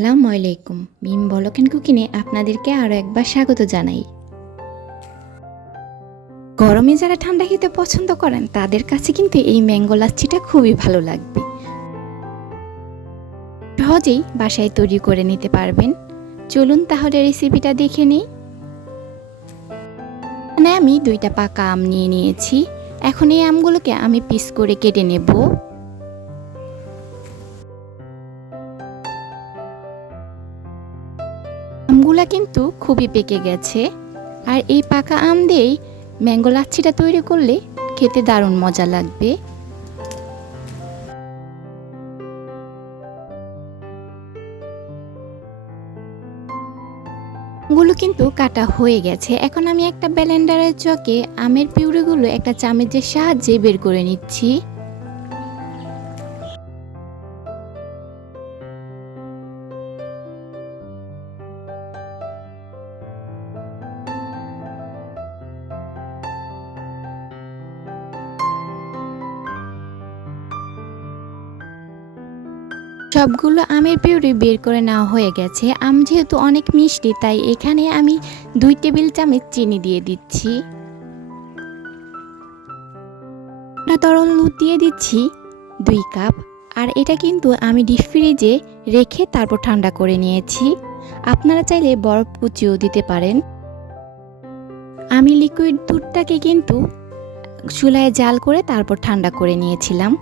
আসসালামু আলাইকুম। মিম blog and কুকিংয়ে আপনাদেরকে আরও একবার স্বাগত জানাই। গরমে যারা ঠান্ডা খেতে পছন্দ করেন তাদের কাছে কিন্তু এই ম্যাঙ্গো লাচ্ছিটা খুবই ভালো লাগবে। সহজেই বাসায় তৈরি করে নিতে পারবেন। চলুন তাহলে রেসিপিটা দেখে নিই। এখানে আমি 2টা পাকা আম নিয়ে নিয়েছি। এখন এই আমগুলোকে আমি পিস করে কেটে নেব। আমগুলা কিন্তু খুবই পেকে গেছে, আর এই পাকা আম দিয়েই ম্যাঙ্গো লাচ্ছিটা তৈরি করলে খেতে দারুণ মজা লাগবে। আমগুলো কিন্তু কাটা হয়ে গেছে। এখন আমি একটা ব্লেন্ডারের চকে আমের পিউরিগুলো একটা চামচের সাহায্যে বের করে নিচ্ছি। সবগুলো আমের পিউরি বের করে নেওয়া হয়ে গেছে। আম যেহেতু অনেক মিষ্টি, তাই এখানে আমি 2 টেবিল চামচ চিনি দিয়ে দিচ্ছি। তরল দুধ দিয়ে দিচ্ছি 2 কাপ। আর এটা কিন্তু আমি ডিপ ফ্রিজে রেখে তারপর ঠান্ডা করে নিয়েছি। আপনারা চাইলে বরফ কুচিও দিতে পারেন। আমি লিকুইড দুধটাকে কিন্তু চুলায় জাল করে তারপর ঠান্ডা করে নিয়েছিলাম।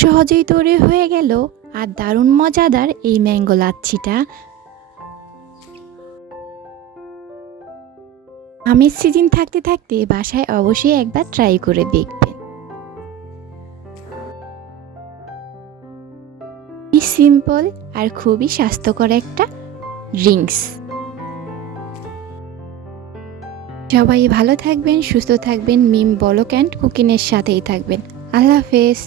সহজেই তৈরি হয়ে গেল আর দারুণ মজাদার এই ম্যাঙ্গো লাচ্ছিটা। আমের সিজন থাকতে থাকতে বাসায় অবশ্যই একবার ট্রাই করে দেখবেন। সিম্পল আর খুবই স্বাস্থ্যকর একটা ড্রিঙ্কস। সবাই ভালো থাকবেন, সুস্থ থাকবেন। মিম ব্লগ এন্ড কুকিংয়ের সাথেই থাকবেন। আল্লাহ হাফেজ।